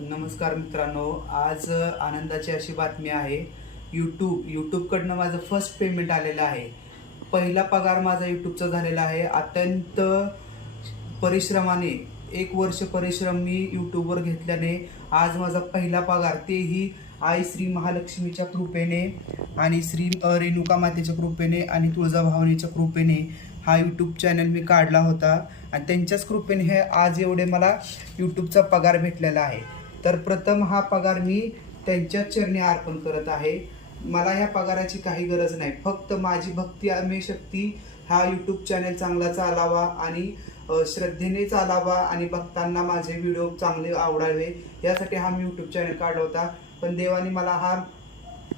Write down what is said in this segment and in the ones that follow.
नमस्कार मित्रांनो आज आनंदाची अशी बातमी आहे यूट्यूब यूट्यूबकडनं माझं फर्स्ट पेमेंट आलेलं आहे. पहिला पगार माझा यूट्यूबचा झालेला आहे. अत्यंत परिश्रमाने एक वर्ष परिश्रम मी यूट्यूबवर घेतल्याने आज माझा पहिला पगार तेही आई श्री महालक्ष्मीच्या कृपेने आणि श्री रेणुका मातेच्या कृपेने आणि तुळजाभवानीच्या कृपेने हा यूट्यूब चॅनल मी काढला होता. आणि त्यांच्याच कृपेने हे आज एवढे मला यूट्यूबचा पगार भेटलेला आहे. तर प्रथम हा पगार मी त्यांच्या चरणी अर्पण करत आहे. मला या पगाराची काही गरज नाही. फक्त माझी भक्ती अमे शक्ती हा यूट्यूब चॅनल चांगला चालावा आणि श्रद्धेने चालावा आणि भक्तांना माझे व्हिडिओ चांगले आवडावे यासाठी हा मी यूट्यूब चॅनल काढला होता. पण देवाने मला हा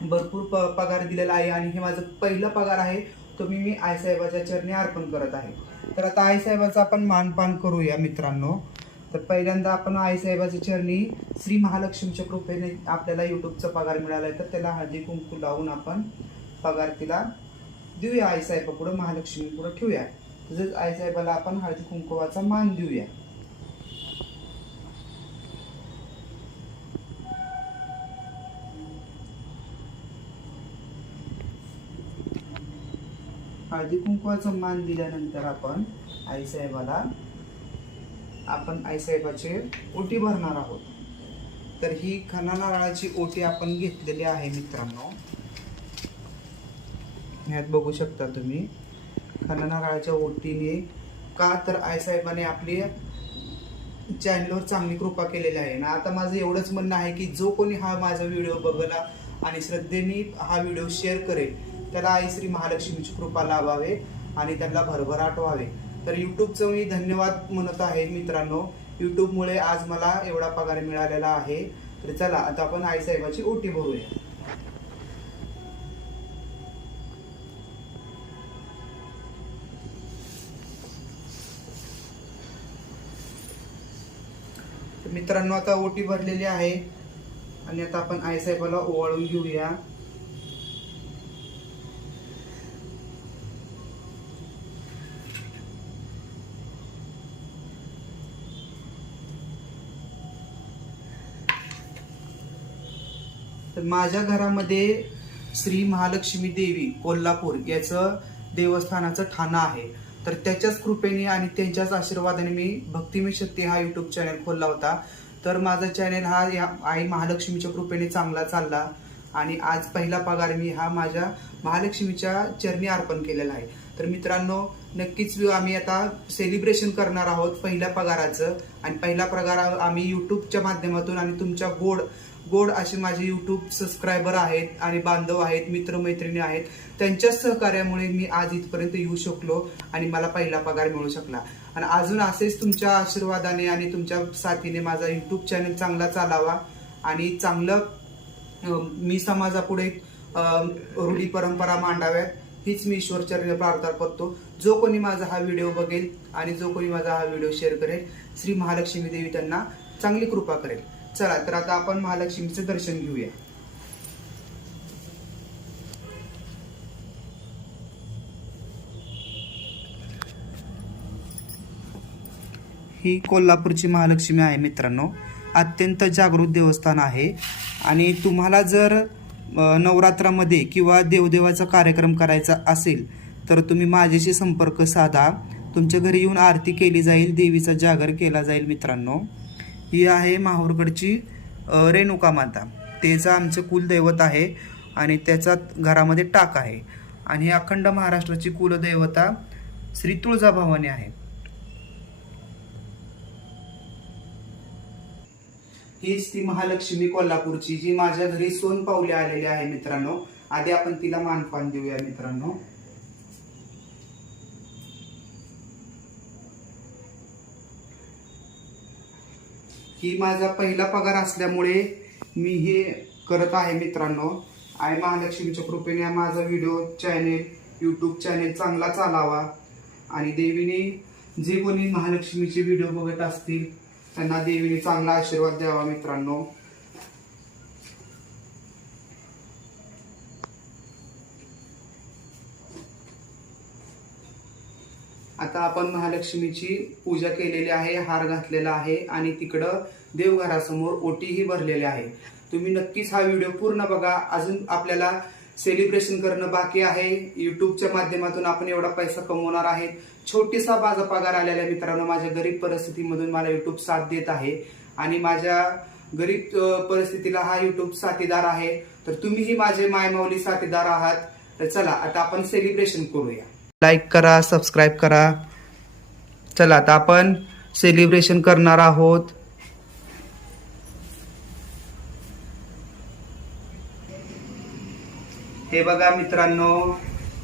भरपूर प पगार दिलेला आहे आणि हे माझं पहिलं पगार आहे तो मी मी आईसाहेबाच्या चरणी अर्पण करत आहे. तर आता आईसाहेबाचा आपण मानपान करूया मित्रांनो. तर पहिल्यांदा आपण आईसाहेबाच्या चरणी श्री महालक्ष्मीच्या कृपेने आपल्याला युट्यूबचा पगार मिळाला आहे तर त्याला हळदी कुंकू लावून आपण पगार तिला देऊया. आईसाहेबा पुढं महालक्ष्मी पुढं ठेवूया. तसेच आईसाहेबाला आपण हळदी कुंकुवाचा मान देऊया. हळदी कुंकवाचा मान दिल्यानंतर आपण आईसाहेबाला आपण आईसाहेबाचे ओटी भरणार आहोत. तर ही खना नारळाची ओटी आपण घेतलेली आहे मित्रांनो. ह्यात बघू शकता तुम्ही खना नारळाच्या ओटीने का तर आईसाहेबाने आपली चॅनलवर चांगली कृपा केलेली आहे. ना आता माझं एवढंच म्हणणं आहे की जो कोणी हा माझा व्हिडिओ बघला आणि श्रद्धेने हा व्हिडिओ शेअर करेल त्याला आई श्री महालक्ष्मीची कृपा लाभावे आणि त्यांना भरभराट व्हावे. तर यूट्यूबचं मी धन्यवाद म्हणत आहे मित्रांनो. यूट्यूबमुळे आज मला एवढा पगार मिळालेला आहे. तर चला आता आपण आईसाहेबाची ओटी भरूया मित्रांनो आता ओटी भरलेली आहे. आणि आता आपण आईसाहेबाला ओवाळून घेऊया. तर माझ्या घरामध्ये श्री महालक्ष्मी देवी कोल्हापूर याचं देवस्थानाचं ठाणं आहे. तर त्याच्याच कृपेने आणि त्यांच्याच आशीर्वादाने मी भक्तिमी शक्ती हा युट्यूब चॅनल खोलला होता. तर माझा चॅनल हा या आई महालक्ष्मीच्या कृपेने चांगला चालला आणि आज पहिला पगार मी हा माझ्या महालक्ष्मीच्या चरणी अर्पण केलेला आहे. तर मित्रांनो नक्कीच आम्ही आता सेलिब्रेशन करणार आहोत पहिल्या पगाराचं. आणि पहिला पगार आम्ही युट्यूबच्या माध्यमातून आणि तुमच्या गोड गोड असे माझे युट्यूब सबस्क्रायबर आहेत आणि बांधव आहेत मित्रमैत्रिणी आहेत. त्यांच्याच सहकार्यामुळे मी आज इथपर्यंत येऊ शकलो आणि मला पहिला पगार मिळू शकला. आणि अजून असेच तुमच्या आशीर्वादाने आणि तुमच्या साथीने माझा युट्यूब चॅनल चांगला चालावा आणि चांगलं मी समाजापुढे रूढी परंपरा मांडाव्यात हीच मी ईश्वरचरणी प्रार्थना करतो. जो कोणी माझा हा व्हिडिओ बघेल आणि जो कोणी माझा हा व्हिडिओ शेअर करेल श्री महालक्ष्मी देवी त्यांना चांगली कृपा करेल. चला तर आता आपण महालक्ष्मीचं दर्शन घेऊया. ही कोल्हापूरची महालक्ष्मी आहे मित्रांनो. अत्यंत जागृत देवस्थान आहे. आणि तुम्हाला जर नवरात्रामध्ये किंवा देवदेवाचा कार्यक्रम करायचा असेल तर तुम्ही माझ्याशी संपर्क साधा. तुमच्या घरी येऊन आरती केली जाईल देवीचा जागर केला जाईल मित्रांनो. ही आहे माहूरगडची रेणुका माता. त्याचं आमचं कुलदैवत आहे आणि त्याचा घरामध्ये टाक आहे. आणि ही अखंड महाराष्ट्राची कुलदैवता श्री तुळजाभवानी आहे. हीच ती महालक्ष्मी कोल्हापूरची जी माझ्या घरी सोन पावले आलेली आहे मित्रांनो आधी आपण तिला मानपान देऊया मित्रांनो. ही माझा पहिला पगार असल्यामुळे मी हे करत आहे मित्रांनो. आई महालक्ष्मीच्या कृपेने माझा व्हिडिओ चॅनेल यूट्यूब चॅनेल चांगला चालावा. आणि देवीने जे कोणी महालक्ष्मीचे व्हिडिओ बघत असतील त्यांना देवीने चांगला आशीर्वाद द्यावा मित्रांनो. आता आपण महालक्ष्मीची पूजा केलेली आहे हार घातलेला आहे आणि तिकडं देवघरासमोर ओटीही भरलेली आहे. तुम्ही नक्कीच हा व्हिडिओ पूर्ण बघा. अजून आपल्याला सेलिब्रेशन करणं बाकी आहे. युट्यूबच्या माध्यमातून आपण एवढा पैसा कमवणार आहे. छोटीसा माझा पगार आलेल्या मित्रांनो. माझ्या गरीब परिस्थितीमधून मला युट्यूब साथ देत आहे. आणि माझ्या गरीब परिस्थितीला हा युट्यूब साथीदार आहे. तर तुम्हीही माझे मायमाऊली साथीदार आहात. तर चला आता आपण सेलिब्रेशन करूया. लाईक करा सबस्क्राईब करा. चला आता आपण सेलिब्रेशन करणार आहोत. हे बघा मित्रांनो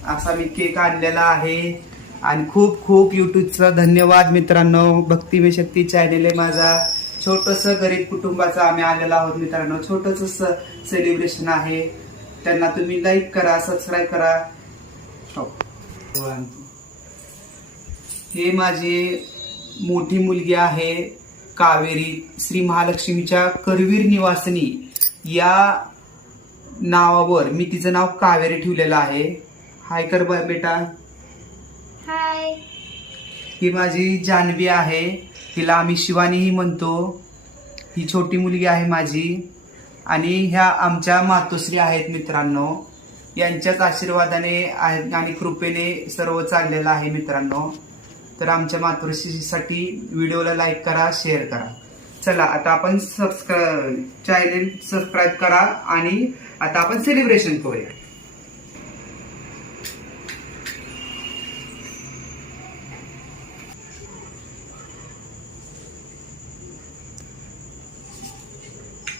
असा मी केक आणलेला आहे. आणि खूप खूप युट्यूबचा धन्यवाद मित्रांनो. भक्तिमय शक्ती चॅनेल आहे माझा. छोटस गरीब कुटुंबाचा आम्ही आलेलो आहोत मित्रांनो. छोटस सेलिब्रेशन आहे. त्यांना तुम्ही लाईक करा सबस्क्राईब करा. हो. हे माझी मोठी मुलगी आहे कावेरी श्री महालक्ष्मीच्या करवीर निवासिनी. या नावावर मी तिचं नाव कावेरी ठेवलेलं आहे. हाय कर ब- बेटा. हाय ही माझी जान्हवी आहे. तिला आम्ही शिवानीही म्हणतो. ही छोटी मुलगी आहे माझी. आणि ह्या आमच्या मातोश्री आहेत मित्रांनो. यांच्याच आशीर्वादाने आणि कृपेने सर्व चाललेलं आहे मित्रांनो. तर आमच्या मातृश्रीसाठी व्हिडिओला लाईक करा शेअर करा. चला आता आपण सबस्क्राईब चॅनेल सबस्क्राईब करा आणि आता आपण सेलिब्रेशन करूया.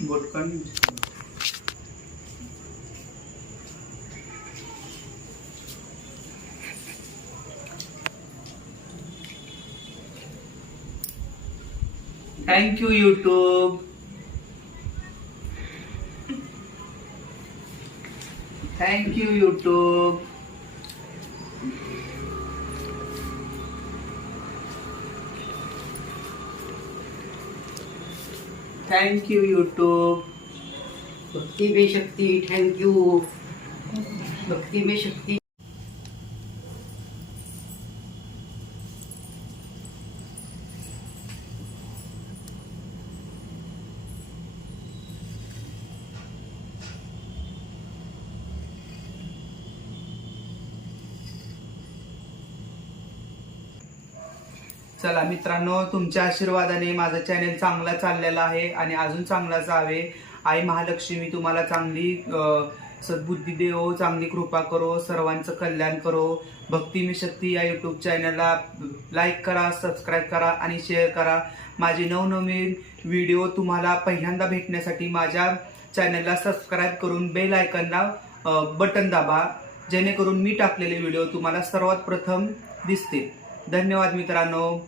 बोटकन thank you YouTube thank you YouTube thank you YouTube भक्ती में शक्ति थैंक यू भक्ती में शक्ति चला मित्रांनो तुमच्या आशीर्वादाने माझं चॅनेल चांगला चाललेला आहे आणि अजून चांगला जावे. आई महालक्ष्मी तुम्हाला चांगली सद्बुद्धी देव चांगली कृपा करो सर्वांचं कल्याण करो. भक्ती मी शक्ती या यूट्यूब चॅनलला लाईक करा सबस्क्राईब करा आणि शेअर करा. माझे नवनवीन व्हिडिओ तुम्हाला पहिल्यांदा भेटण्यासाठी माझ्या चॅनलला सबस्क्राईब करून बेल आयकनला बटन दाबा. जेणेकरून मी टाकलेले व्हिडिओ तुम्हाला सर्वात प्रथम दिसतील. धन्यवाद मित्रांनो.